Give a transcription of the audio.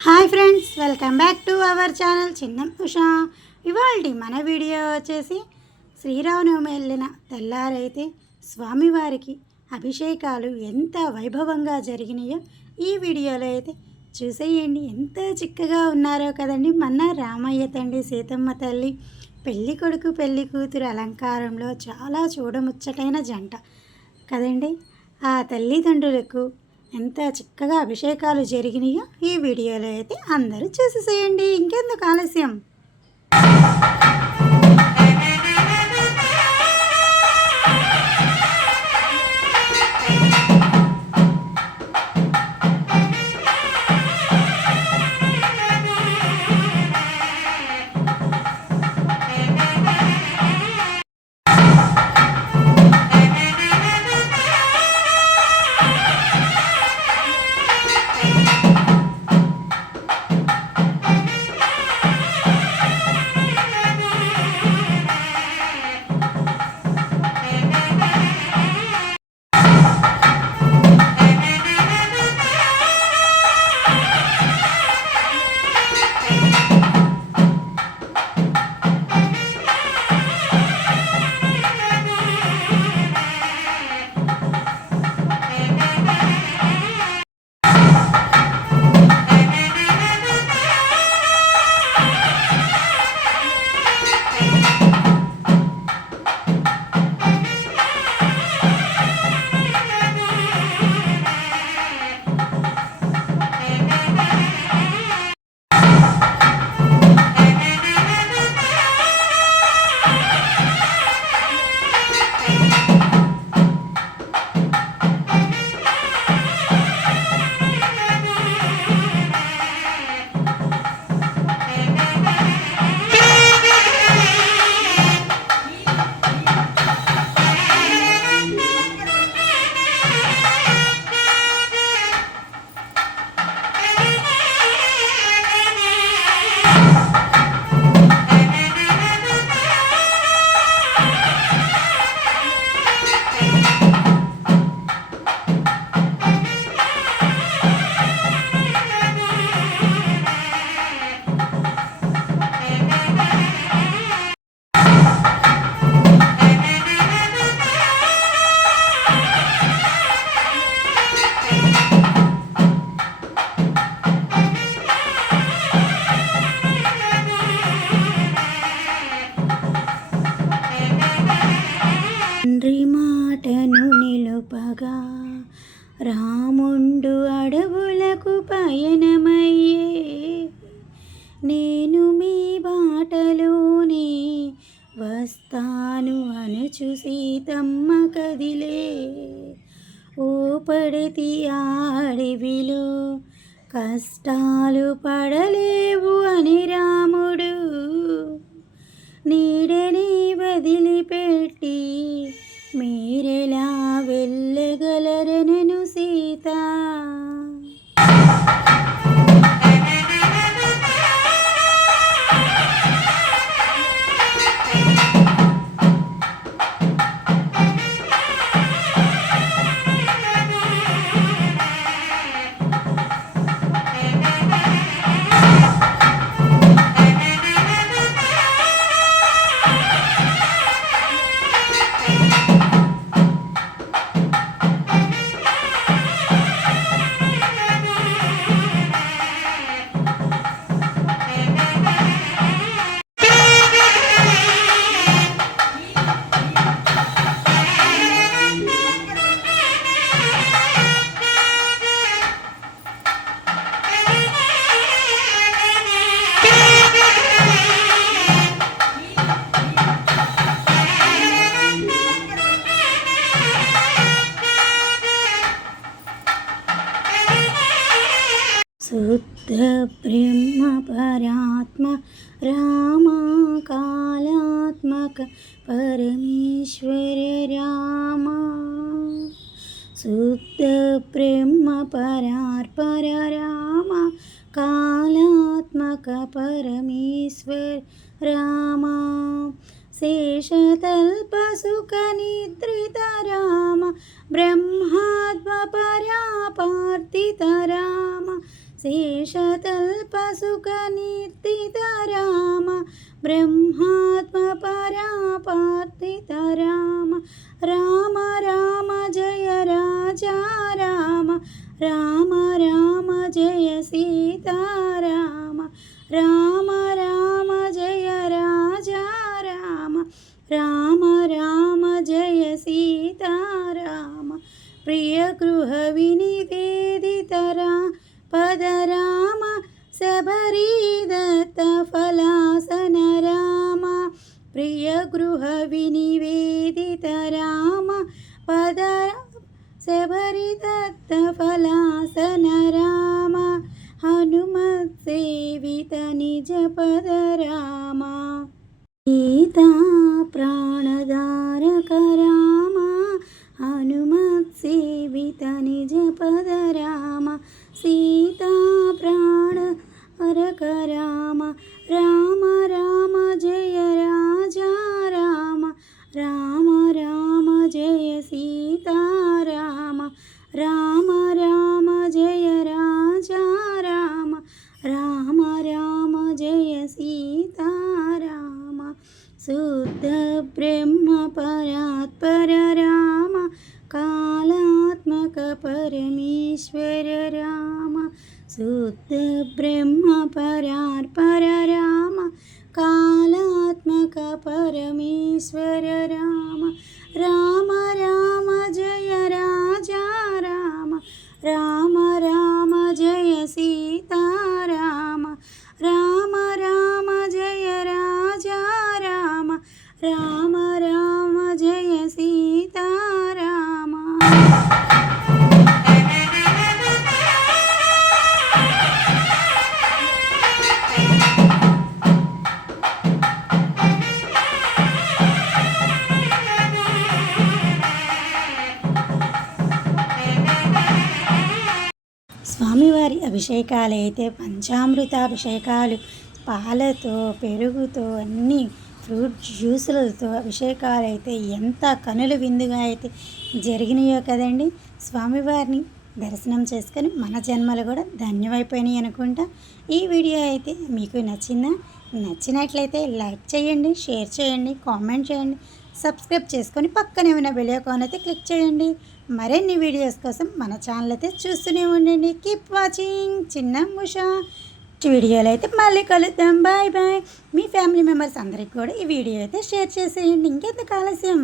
Hi friends, welcome back to our channel చిన్న ఉషా. ఇవాళ మన వీడియో వచ్చేసి శ్రీరామనవమి వెళ్ళిన తెల్లారైతే స్వామివారికి అభిషేకాలు ఎంత వైభవంగా జరిగినాయో ఈ వీడియోలో అయితే చూసేయండి. ఎంత చిక్కగా ఉన్నారో కదండి మన రామయ్య తండ్రి సీతమ్మ తల్లి పెళ్ళి కొడుకు పెళ్ళి కూతురు అలంకారంలో చాలా చూడముచ్చటైన జంట కదండి. ఆ తల్లిదండ్రులకు ఎంత చక్కగా అభిషేకాలు జరిగినాయో ఈ వీడియోలో అయితే అందరూ చూసేసేయండి. ఇంకెందుకు ఆలస్యం. తండ్రి మాటను నిలుపగా రాముండు అడవులకు పయనమయ్యే, నేను మీ బాటలోనే వస్తాను అనుచు సీతమ్మ కదిలే. ఓ పడితి అడవిలో కష్టాలు పడలేవు అని రాముడు నీడని వదిలిపెట్టి మీరెలా వెళ్ళగలరనను సీత. శుద్ధ బ్రహ్మ పరాత్మ రామ కాళాత్మక పరమేశ్వర రామ. శుద్ధ బ్రహ్మ పరాత్పర రామ కాళాత్మక పరమేశ్వర రామ. శేషతల్ప సుఖ నిద్రిత రామ బ్రహ్మాత్మ పరాపార్తిత రామ. శేషతల్పసుఖనిర్దిత రామ బ్రహ్మాత్మపరాపార్थिత రామ రామ రామ జయ రాజా రామ రామ రామ జయ సీతారామ రామ రామ జయ రాజా రామ రామ రామ జయ సీతారామ ప్రియ గృహ వినివేదితరా పదరామ శబరీదత్త ఫలాసన రామ ప్రియ గృహ వినివేదిత రామ పద శబరిదత్త ఫలాసన రామ హనుమత్ సేవిత నిజ పద రామ సీతా ప్రాణధారక రామ హనుమత్ సేవిత నిజ పద రామ సీతా ప్రాణధారక రామ రామ రామ జయ రాజా రామ రామ రామ జయ సీతారామ రామ రామ జయ రాజా రామ రామ రామ జయ సీతారామ శుద్ధ బ్రహ్మ పరాత్పర రామ కాళాత్మక పరమేశ్వర రామ శుద్ధ బ్రహ్మ పరాత్పర రామ కాళాత్మక పరమేశ్వర రామ రామ రామ జయ రాజా రామ రామ రామ జయ సీతారామ రామ రామ జయ రాజా రామ రామ రామ జయ సీతారామ స్వామివారి అభిషేకాలు అయితే పంచామృతాభిషేకాలు పాలతో పెరుగుతో అన్నీ ఫ్రూట్ జ్యూసులతో అభిషేకాలు అయితే ఎంత కనుల విందుగా అయితే జరిగినాయో కదండి. స్వామివారిని దర్శనం చేసుకొని మన జన్మలు కూడా ధన్యమైపోయినాయి అనుకుంటా. ఈ వీడియో అయితే మీకు నచ్చినట్లయితే లైక్ చేయండి, షేర్ చేయండి, కామెంట్ చేయండి, సబ్స్క్రైబ్ చేసుకొని పక్కనే ఉన్న బెల్ ఐకాన్ అయితే క్లిక్ చేయండి. మరిన్ని వీడియోస్ కోసం మన ఛానల్ అయితే చూస్తూనే ఉండండి. కీప్ వాచింగ్ చిన్న ఉషా. వీడియోలో అయితే మళ్ళీ కలుద్దాం. Bye bye. మీ ఫ్యామిలీ మెంబర్స్ అందరికి కూడా ఈ వీడియో అయితే షేర్ చేసేయండి. ఇంకెందుకు ఆలస్యం.